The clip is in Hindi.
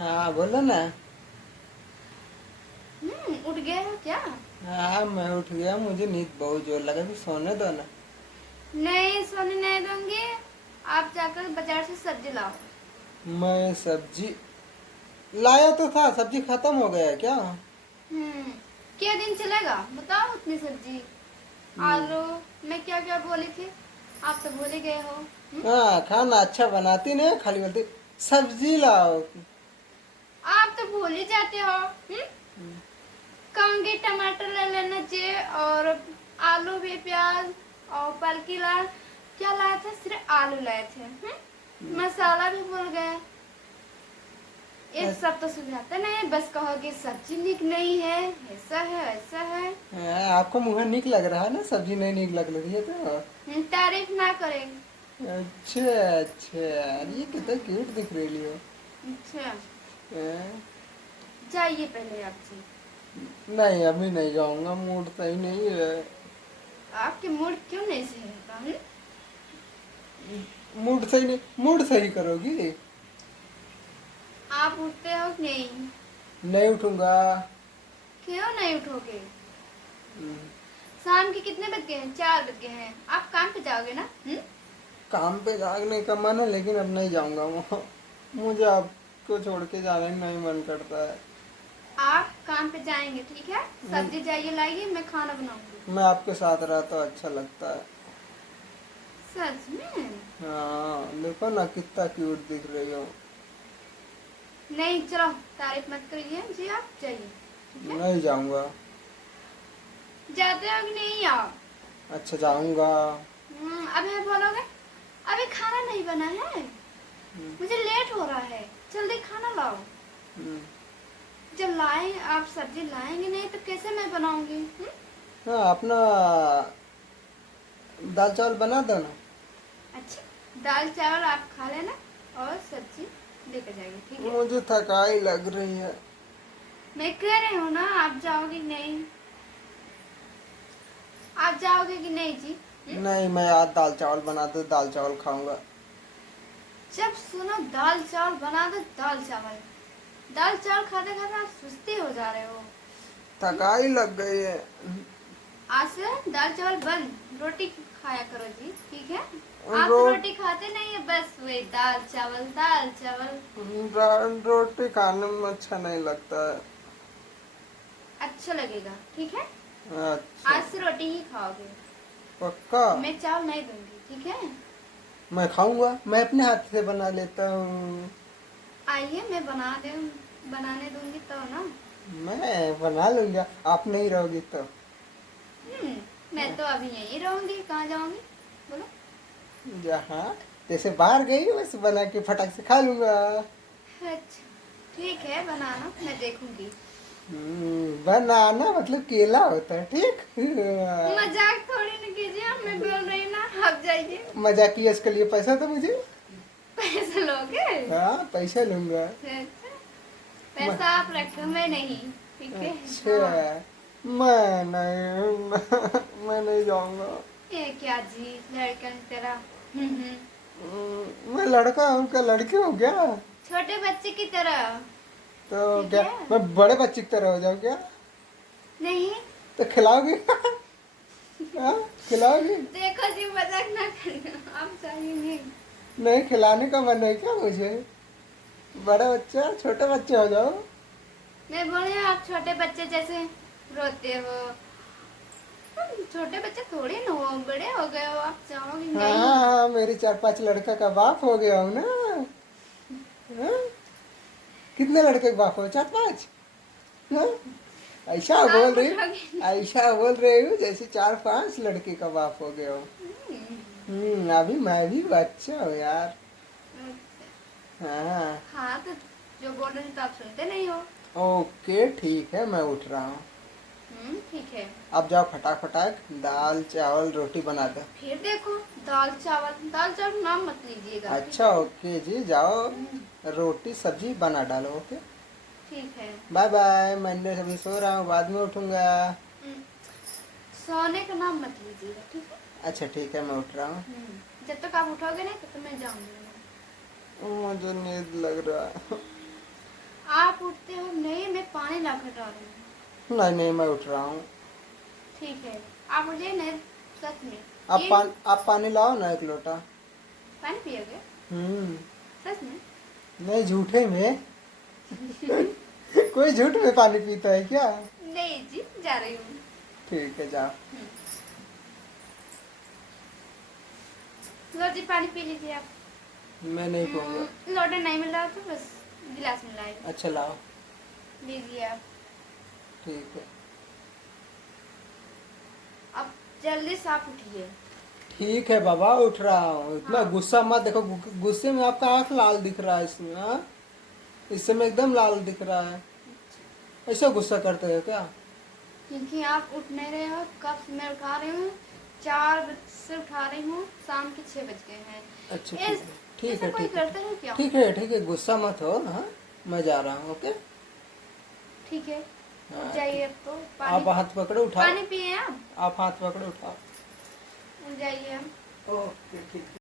हाँ बोलो ना। उठ गए हो क्या? हाँ मैं उठ गया, मुझे नींद बहुत जोर लगा, भी सोने दो ना। नहीं, सोने नहीं दूंगी। आप जाकर बाजार से सब्जी लाओ। मैं सब्जी लाया तो था, सब्जी खत्म हो गया है क्या? हम्म क्या दिन चलेगा बताओ, उतनी सब्जी। हम्म। आलू। मैं क्या क्या बोली थी, आप तो भूल ही गए हो। हाँ खाना अच्छा बनाती नहीं, खाली बोलती सब्जी लाओ। आप तो भूल ही जाते हो। हम्म। कहूंगी टमाटर ले लेना चाहिए, और आलू भी, प्याज और पलकी लाल। क्या लाए थे? सिर्फ आलू लाए थे। मसाला भी भूल गए। ये अ- सब तो सुझाते नहीं, बस कहोगे सब्जी निक नहीं है, ऐसा है ऐसा है। हाँ, आपको मुँह निक लग रहा है ना, सब्जी नहीं निक लग रही है तो। तारीफ ना करें। अच्छा अच्छा, ये कितना क्यूट दिख रही हो। अच्छा, हाँ? जाइए पहले आप जी। नहीं अभी नहीं जाऊंगा, मूड सही नहीं है। आपके मूड क्यों नहीं सही रहता? मूड सही नहीं, मूड सही करोगी? आप उठते हो कि नहीं? नहीं उठूंगा। क्यों नहीं उठोगे? हम्म। शाम के कितने बज गए हैं? 4 बज गए हैं। आप काम पे जाओगे ना? काम पे जाने का मन है लेकिन अब नहीं जाऊंगा वहाँ। मुझे आपको छोड़ के जाने का नहीं मन करता है। आप काम पे जाएंगे, ठीक है। मुझ- सब्जी जाइए लाइए, मैं खाना बनाऊंगी। मैं आपके साथ रहता तो अच्छा लगता है। सच में? हाँ देखो ना कितना क्यूट दिख रही हो। नहीं, चलो तारीफ मत करिए जी, आप जाइए। ठीक है। नहीं जाऊंगा। जाते हो कि नहीं आप? अच्छा जाऊंगा। अभी बोलोगे अभी खाना नहीं बना है, हम्म। मुझे लेट हो रहा है, जल्दी खाना लाओ। हम्म। जब लाए आप सब्जी लाएंगे नहीं तो कैसे मैं बनाऊंगी? हाँ अपना दाल चावल बना दो ना। अच्छा, दाल चावल आप खा लेना और सब्जी लेकर जाइए, ठीक है। मुझे थकाई लग रही है। मैं कह रही हूँ ना, आप जाओगे कि नहीं? आप जाओगे कि नहीं जी? नहीं मैं आज दाल चावल बना दो, दाल चावल खाऊंगा। जब सुनो दाल चावल बना दो, दाल चावल। दाल चावल खाते खाते आप सुस्ती हो जा रहे हो। थकाई लग गई है। आज से दाल चावल बंद, रोटी खाया करो जी, ठीक है। आप तो रोट रोटी खाते नहीं है, बस वही दाल चावल दाल चावल। रोटी खाने में अच्छा नहीं लगता है। अच्छा लगेगा, ठीक है। अच्छा। आज से रोटी ही खाओगे। पक्का? मैं चावल नहीं दूंगी, ठीक है। मैं खाऊंगा, मैं अपने हाथ से बना लेता हूँ। आइए, मैं बनाने दूंगी तो ना। मैं बना लूंगा, आप नहीं रहोगी तो। मैं तो अभी यहीं रहूंगी, कहाँ जाऊंगी? बोलो। जहाँ जैसे बाहर गई वैसे बना के फटाक से खा लूंगा। अच्छा, ठीक है, बनाना, मैं देखूंगी। बनाना मतलब केला होता है, ठीक। मजाक थोड़ी ना कीजिए, मैं बोल रही ना, आप जाइए। मजाक की इसके लिए पैसा तो मुझे। पैसे लोगे? हाँ पैसा लूंगा। अच्छा, मैं, पैसा आप रखो, मैं नहीं, ठीक है। हाँ। अच्छा मैं नहीं मैं नहीं जाऊंगा। ये क्या जी, लड़कन की तरह। मैं लड़का हूँ क्या, लड़की हूँ क्या? छोटे बच्चे की तरह। तो ठीक क्या है। मैं बड़े बच्चे की तरह हो जाऊँ क्या? नहीं। तो खिलाओगी? हाँ खिलाओगी? देखो जी, मजाक ना करिए, आप चाहिए नहीं। नहीं खिलाने का मन है क्या मुझे? बड़ा बच्चा छोटे बच्चे हो जाओ। मैं बोले आप छोटे बच्चे जैसे रोते हो। छोटे बच्चे थोड़े ना हो, बड़े हो गए हो, आप चाहोगे हाँ नहीं। हाँ मेरी 4-5 लड़का का बाप हो गया हूँ ना। हाँ? कितने लड़के के बाप हो, 4-5? हाँ? ऐसा बोल आप रही, उठोगे। ऐसा बोल रही हूँ जैसे 4-5 लड़के का बाप हो गया हूँ। अभी मैं भी बच्चा हूँ यार। हाँ। हाँ तो जो बोल रहे हैं तो आप सुनते नहीं हो। ओके ठीक है, मैं उठ रहा हूँ। ठीक है। अब जाओ फटाक फटाक दाल चावल रोटी बना दो। फिर देखो, दाल चावल नाम मत लीजिएगा, ठीक अच्छा है। ओके जी जाओ, रोटी सब्जी बना डालो, ओके। ठीक है। बाय बाय, मैं अभी सो रहा हूँ, बाद में उठूंगा। हम्म, सोने का नाम मत लीजिएगा, ठीक है। अच्छा ठीक है मैं उठ रहा हूँ। जब तक आप उठोगे नहीं तब तक मैं जाऊंगी। मुझे नींद लग रहा है। आप उठते हो नहीं, मैं पानी ला कर डाल रही हूँ। नहीं नहीं, मैं उठ रहा हूँ। ठीक है, आप उठ जाइए नहीं, सच में। आप पानी लाओ ना 1 लोटा। पानी पियोगे? हम्म। सच में? नहीं, झूठे में। कोई झूठ में पानी पीता है क्या? नहीं जी, जा रही हूँ। ठीक है, जाओ। लो जी, पानी पी लीजिए आप। मैं नहीं पीऊंगा। लोटा नहीं मिल रहा तो बस गिलास में लाए। अच्छा, लाओ। लीजिए आप। ठीक है। अब जल्दी से आप उठिए। ठीक है बाबा, उठ रहा हूँ। इतना हाँ। गुस्सा मत देखो, गुस्से में आपका आंख लाल दिख रहा है इसमें। हाँ, इस समय एकदम लाल दिख रहा है। ऐसा गुस्सा करते हैं क्या? क्योंकि आप उठ नहीं रहे हो। कब से मैं उठा रही हूँ, 4 बजे से उठा रही हूँ, शाम के 6 बज गए हैं। अच्छा, ठीक है, ठीक ऐसा है, कोई ठीक है, करता है क्या? ठीक है, ठीक है, गुस्सा मत हो। हाँ, मैं जा रहा हूँ। ओके। ठीक है, हाँ, उठ जाइए अब तो। आप पानी, हाथ पकड़ो, उठाओ। पानी पिए आप। आप हाथ पकड़ो, उठाओ। उठ जाइए अब। ओके, ठीक है।